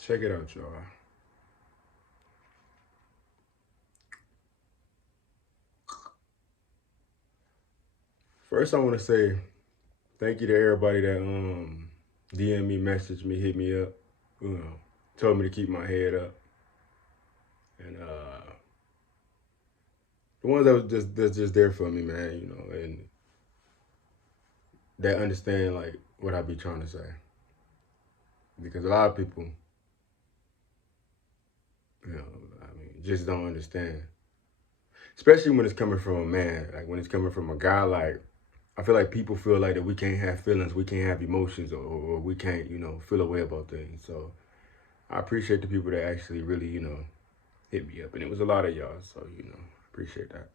Check it out, y'all. First, I want to say thank you to everybody that DM me, messaged me, hit me up, told me to keep my head up, and the ones that was just that's just there for me, man. And that understand like what I be trying to say, because a lot of people, just don't understand, especially when it's coming from a man. Like when it's coming from a guy, like I feel like people feel like that we can't have feelings, we can't have emotions, or we can't, feel a way about things. So I appreciate the people that actually really, hit me up. And it was a lot of y'all, so, appreciate that.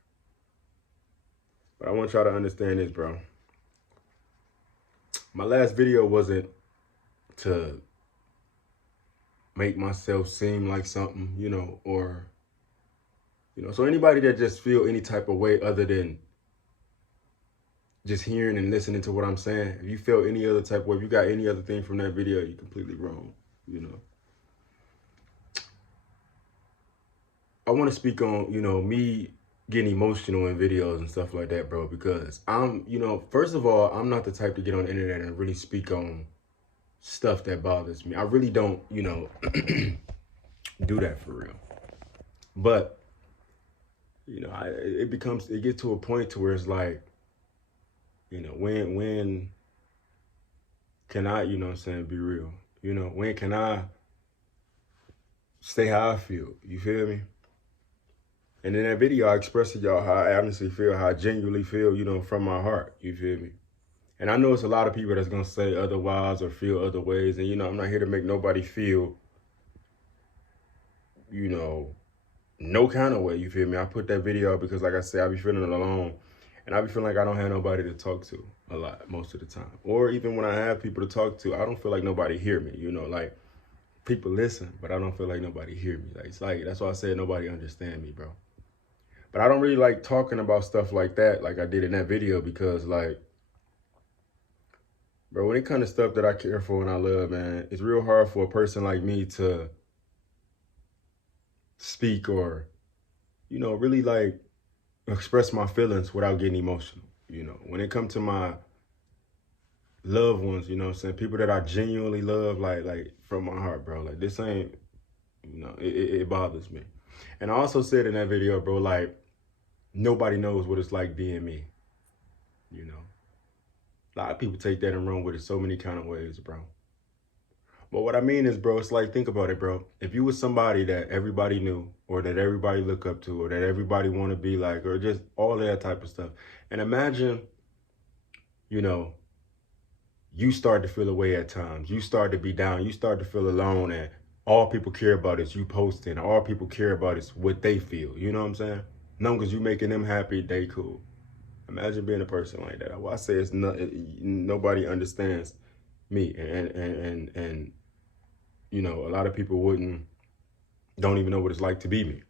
But I want y'all to understand this, bro. My last video wasn't to make myself seem like something, or, so anybody that just feel any type of way other than just hearing and listening to what I'm saying, if you feel any other type of way, if you got any other thing from that video, you're completely wrong, I want to speak on, me getting emotional in videos and stuff like that, bro, because first of all, I'm not the type to get on the internet and really speak on stuff that bothers me. I really don't, do that for real. But, it gets to a point to where it's like, when can I, what I'm saying, be real? When can I say how I feel? You feel me? And in that video, I expressed to y'all how I honestly feel, how I genuinely feel, from my heart. You feel me? And I know it's a lot of people that's going to say otherwise or feel other ways. And, I'm not here to make nobody feel, no kind of way. You feel me? I put that video up because, like I said, I be feeling alone. And I be feeling like I don't have nobody to talk to a lot most of the time. Or even when I have people to talk to, I don't feel like nobody hear me. Like people listen, but I don't feel like nobody hear me. Like, it's like, that's why I said nobody understand me, bro. But I don't really like talking about stuff like that, like I did in that video, because, like, bro, when it comes to stuff that I care for and I love, man, it's real hard for a person like me to speak or, really, like, express my feelings without getting emotional. When it comes to my loved ones, what I'm saying, people that I genuinely love, like from my heart, bro, like, this ain't, it bothers me. And I also said in that video, bro, like, nobody knows what it's like being me, A lot of people take that and run with it so many kind of ways, bro. But what I mean is, bro, it's like, think about it, bro. If you was somebody that everybody knew, or that everybody look up to, or that everybody want to be like, or just all that type of stuff. And imagine, you start to feel away at times. You start to be down. You start to feel alone, and all people care about is you posting. All people care about is what they feel. You know what I'm saying? No, because you making them happy, they cool. Imagine being a person like that. Well, I say it's not, nobody understands me, and a lot of people don't even know what it's like to be me.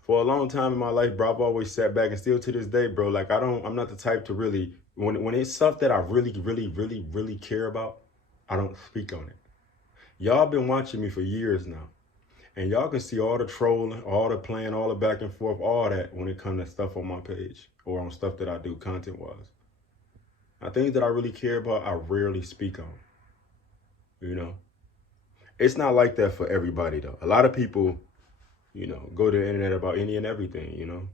For a long time in my life, bro, I've always sat back, and still to this day, bro, like I'm not the type to really, when it's stuff that I really, really, really, really care about, I don't speak on it. Y'all been watching me for years now, and y'all can see all the trolling, all the playing, all the back and forth, all that when it comes to stuff on my page or on stuff that I do content-wise. Now, things that I really care about, I rarely speak on, It's not like that for everybody, though. A lot of people, go to the internet about any and everything,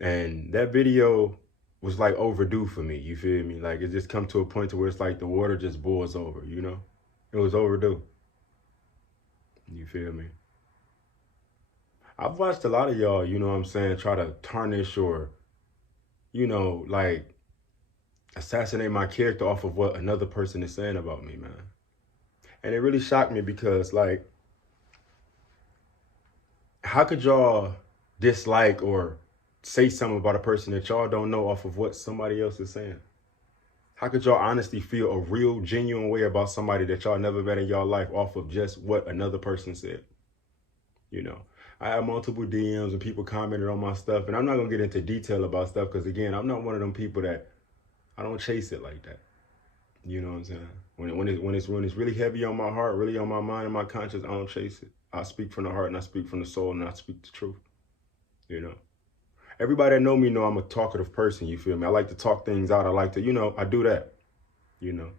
And that video was like overdue for me, you feel me? Like, it just come to a point to where it's like the water just boils over, It was overdue. You feel me? I've watched a lot of y'all, what I'm saying, try to tarnish or, like, assassinate my character off of what another person is saying about me, man. And it really shocked me because, like, how could y'all dislike or say something about a person that y'all don't know off of what somebody else is saying? How could y'all honestly feel a real, genuine way about somebody that y'all never met in y'all life off of just what another person said? I have multiple DMs and people commented on my stuff, and I'm not going to get into detail about stuff because, again, I'm not one of them people that I don't chase it like that. You know what I'm saying? When it's really heavy on my heart, really on my mind and my conscience, I don't chase it. I speak from the heart and I speak from the soul and I speak the truth. You know, everybody that know me know I'm a talkative person. You feel me? I like to talk things out. I like to, I do that. You know,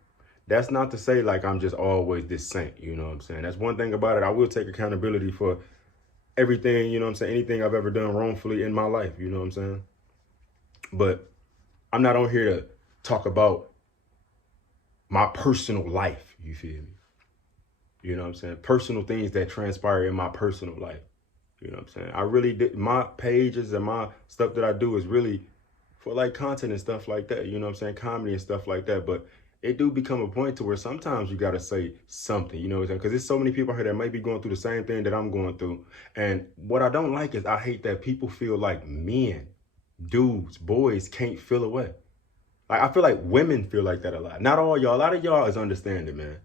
that's not to say like I'm just always this saint. You know what I'm saying? That's one thing about it. I will take accountability for everything. You know what I'm saying? Anything I've ever done wrongfully in my life. You know what I'm saying? But I'm not on here to talk about my personal life. You feel me? You know what I'm saying? Personal things that transpire in my personal life. You know what I'm saying? I really did, my pages and my stuff that I do is really for like content and stuff like that. You know what I'm saying? Comedy and stuff like that. But it do become a point to where sometimes you got to say something, you know what I'm saying? Because there's so many people here that might be going through the same thing that I'm going through. And what I don't like is I hate that people feel like men, dudes, boys can't feel away. Like, I feel like women feel like that a lot. Not all y'all. A lot of y'all is understanding, man.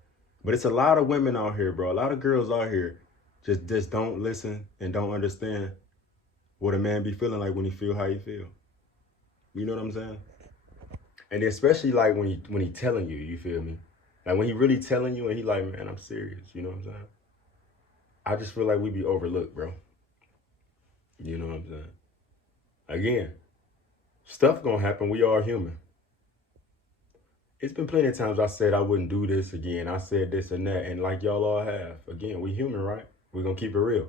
But it's a lot of women out here, bro. A lot of girls out here just don't listen and don't understand what a man be feeling like when he feel how he feel. You know what I'm saying? And especially like when he telling you, you feel me? Like when he really telling you and he like, man, I'm serious. You know what I'm saying? I just feel like we be overlooked, bro. You know what I'm saying? Again, stuff gonna happen. We are human. It's been plenty of times I said I wouldn't do this again. I said this and that, and like y'all all have. Again, we human, right? We're gonna keep it real.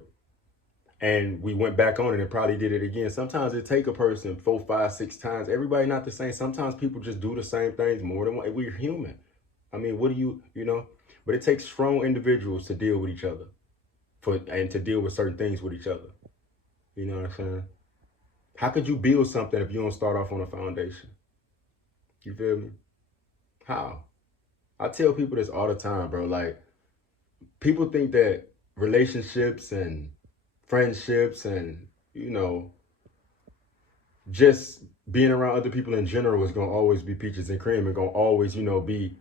And we went back on it and probably did it again. Sometimes it take a person 4, 5, 6 times. Everybody not the same. Sometimes people just do the same things more than one. We're human. I mean, what do you know? But it takes strong individuals to deal with each other and to deal with certain things with each other. You know what I'm saying? How could you build something if you don't start off on a foundation? You feel me? How? I tell people this all the time, bro. Like, people think that relationships and friendships and, just being around other people in general is gonna always be peaches and cream and gonna always, be,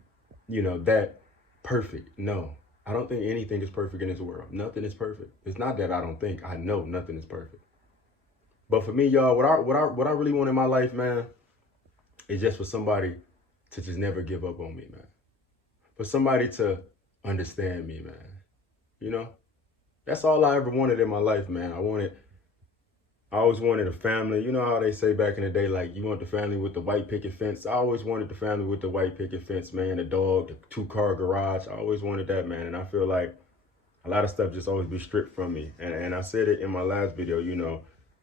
that perfect. No, I don't think anything is perfect in this world. Nothing is perfect. It's not that I don't think. I know nothing is perfect. But for me, y'all, what I really want in my life, man, is just for somebody to just never give up on me, man. For somebody to understand me, man. You know? That's all I ever wanted in my life, man. I always wanted a family. You know how they say back in the day, like, you want the family with the white picket fence? I always wanted the family with the white picket fence, man. The dog, the 2-car garage. I always wanted that, man. And I feel like a lot of stuff just always be stripped from me. And I said it in my last video,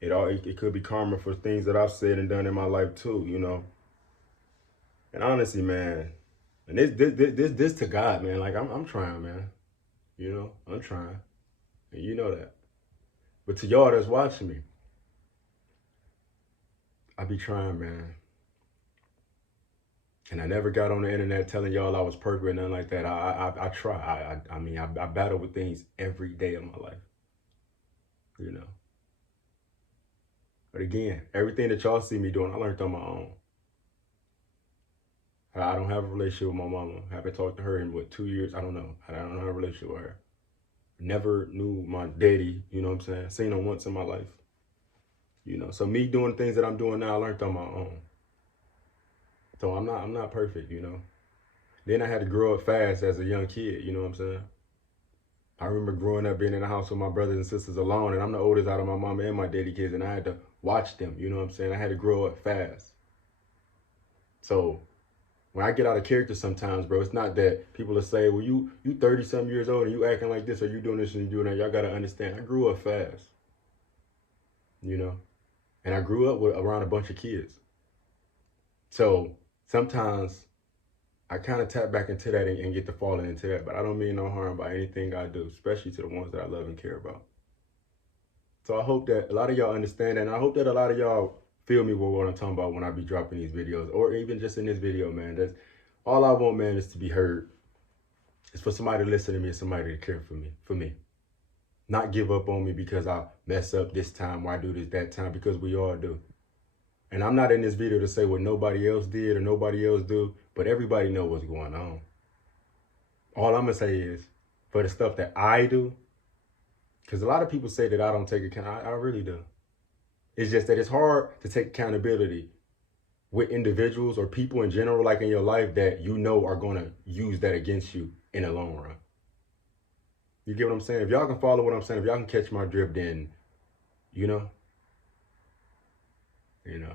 it could be karma for things that I've said and done in my life too, And honestly, man, and this to God, man. Like, I'm trying, man. I'm trying. And you know that. But to y'all that's watching me, I be trying, man. And I never got on the internet telling y'all I was perfect or nothing like that. I try. I battle with things every day of my life. But again, everything that y'all see me doing, I learned on my own. I don't have a relationship with my mama. I haven't talked to her in, 2 years? I don't know. I don't have a relationship with her. Never knew my daddy, you know what I'm saying? Seen him once in my life. So me doing things that I'm doing now, I learned on my own. So I'm not perfect, Then I had to grow up fast as a young kid, you know what I'm saying? I remember growing up being in the house with my brothers and sisters alone, and I'm the oldest out of my mama and my daddy kids, and I had to watch them, you know what I'm saying? I had to grow up fast. So when I get out of character sometimes, bro, it's not that people will say, well, you 30-something years old and you acting like this or you doing this and you doing that. Y'all got to understand, I grew up fast, and I grew up around a bunch of kids. So sometimes I kind of tap back into that and get to falling into that, but I don't mean no harm by anything I do, especially to the ones that I love and care about. So I hope that a lot of y'all understand that, and I hope that a lot of y'all feel me with what I'm talking about when I be dropping these videos, or even just in this video, man. That's all I want, man, is to be heard. It's for somebody to listen to me and somebody to care for me. Not give up on me because I mess up this time or I do this that time, because we all do. And I'm not in this video to say what nobody else did or nobody else do, but everybody know what's going on. All I'm gonna say is, for the stuff that I do, because a lot of people say that I don't take account. I really do. It's just that it's hard to take accountability with individuals or people in general, like in your life, that you know are going to use that against you in the long run. You get what I'm saying? If y'all can follow what I'm saying, if y'all can catch my drift, then, you know, you know,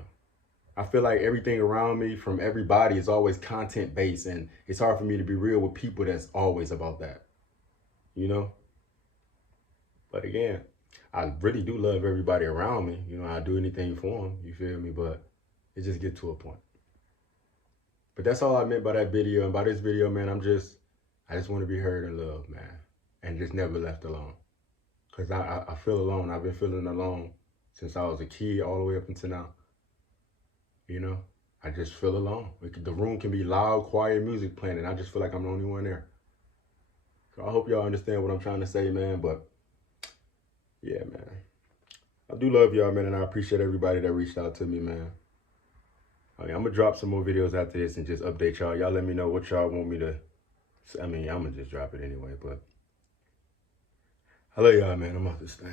I feel like everything around me from everybody is always content based, and it's hard for me to be real with people that's always about that, you know? But again, I really do love everybody around me. You know, I do anything for them, you feel me? But it just get to a point. But that's all I meant by that video. And by this video, man, I just want to be heard and loved, man. And just never left alone. Because I feel alone. I've been feeling alone since I was a kid all the way up until now. You know, I just feel alone. The room can be loud, quiet music playing, and I just feel like I'm the only one there. So I hope y'all understand what I'm trying to say, man. But yeah, man. I do love y'all, man, and I appreciate everybody that reached out to me, man. I mean, I'm going to drop some more videos after this and just update y'all. Y'all let me know what y'all want me to... I mean, I'm going to just drop it anyway, but... I love y'all, man. I'm off this thing.